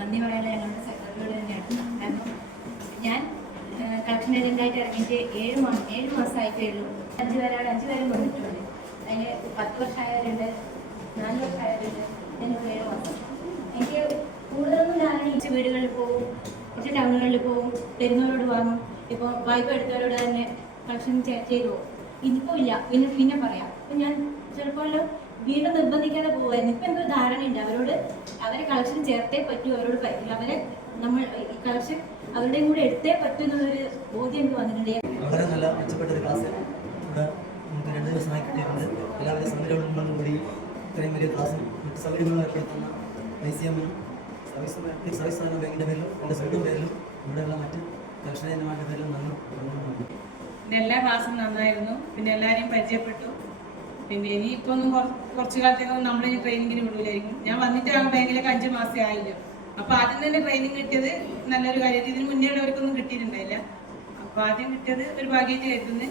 നന്ദി പറയാനുള്ള ഞങ്ങളുടെ സെക്രട്ടറിയോട് തന്നെയാണ്. കാരണം ഞാൻ കളക്ഷൻ ഏജന്റായിട്ട് ഇറങ്ങിയിട്ട് 7 മാസമായിട്ടേ ഉള്ളൂ. 5 പേരും വന്നിട്ടുണ്ട്. അതിന് 10 വർഷമായവരുണ്ട്, 4 വർഷമായവരുണ്ട്, എന്നോട് 7 മാസം. എനിക്ക് കൂടുതലൊന്നും ധാരണ വീടുകളിൽ പോകും, കുറച്ച് ടൗണുകളിൽ പോകും, തരുന്നവരോട് വാങ്ങും. ഇപ്പോൾ വായ്പ എടുത്തവരോട് തന്നെ കളക്ഷൻ ചെയ്തു പോകും. ഇതിപ്പോൾ ഇല്ല, പിന്നെ പറയാം. അപ്പം ഞാൻ ചിലപ്പോൾ വീണ്ടും നിർബന്ധിക്കാതെ പോകുമായിരുന്നു. ഇപ്പം എന്തൊരു ധാരണയുണ്ട് അവരോട്. അവരെ കളക്ഷൻ ചേർത്തേ പറ്റൂ, അവരോട് പറ്റില്ല. അവരെ നമ്മൾ ഈ കളക്ഷൻ അവരുടെയും കൂടെ എടുത്തേ പറ്റൂ എന്നുള്ളൊരു ബോധ്യം എനിക്ക് വന്നിട്ടുണ്ട്. വളരെ നല്ല മെച്ചപ്പെട്ട ഒരു ക്ലാസ് ഇവിടെ നമുക്ക് 2 ദിവസമായി കിട്ടിയിട്ടുണ്ട്. എല്ലാവരും സൗകര്യങ്ങളും കൂടി ഇത്രയും വലിയ ക്ലാസ്സും മറ്റ് സൗകര്യങ്ങളും ഏർപ്പെടുത്തുന്ന ICM-നും സർവീസ് സഹകരണ ബാങ്കിൻ്റെ പേരിലും എൻ്റെ സ്വന്തം പേരിലും ഇവിടെയുള്ള മറ്റ് കളക്ഷൻ ഏജന്റുമാരുടെ പേരിലും നന്ദി പറഞ്ഞു. എല്ലാ ക്ലാസ്സും നന്നായിരുന്നു. പിന്നെ എല്ലാവരെയും പരിചയപ്പെട്ടു. പിന്നെ ഇനിയിപ്പോൾ ഒന്നും കുറച്ച് കാലത്തേക്കൊന്നും നമ്മളിനി ട്രെയിനിങ്ങിന് വിടൂലായിരിക്കും. ഞാൻ വന്നിട്ട് ആ ബാങ്കിലേക്ക് 5 മാസമേ ആയില്ല. അപ്പോൾ ആദ്യം തന്നെ ട്രെയിനിങ് കിട്ടിയത് നല്ലൊരു കാര്യം. ഇതിന് മുന്നേ ഉള്ളവർക്കൊന്നും കിട്ടിയിട്ടുണ്ടായില്ല. അപ്പോൾ ആദ്യം കിട്ടിയത് ഒരു ഭാഗ്യമായിട്ട് കരുതുന്നു.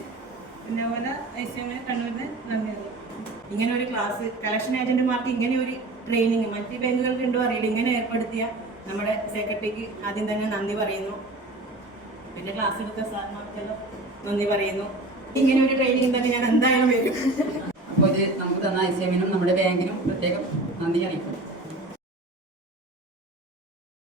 പിന്നെ അതുപോലെ ICM കണ്ണൂരിന് നന്ദി അറിയാം. ഇങ്ങനെ ഒരു ക്ലാസ് കളക്ഷൻ ഏജന്റുമാർക്ക് ഇങ്ങനെ ഒരു ട്രെയിനിങ് മറ്റ് ബാങ്കുകൾക്ക് ഉണ്ടോ അറിയില്ല. ഇങ്ങനെ ഏർപ്പെടുത്തിയ നമ്മുടെ സെക്രട്ടറിക്ക് ആദ്യം തന്നെ നന്ദി പറയുന്നു. പിന്നെ ക്ലാസ് എടുത്ത സാറിനൊക്കെല്ലാം നന്ദി പറയുന്നു. ഇങ്ങനെ ഒരു ട്രെയിനിങ് തന്നെ ഞാൻ എന്തായാലും വരും. അപ്പോൾ ഇത് നമുക്ക് തന്ന ICM-നും നമ്മുടെ ബാങ്കിനും പ്രത്യേകം നന്ദി അറിയിക്കും.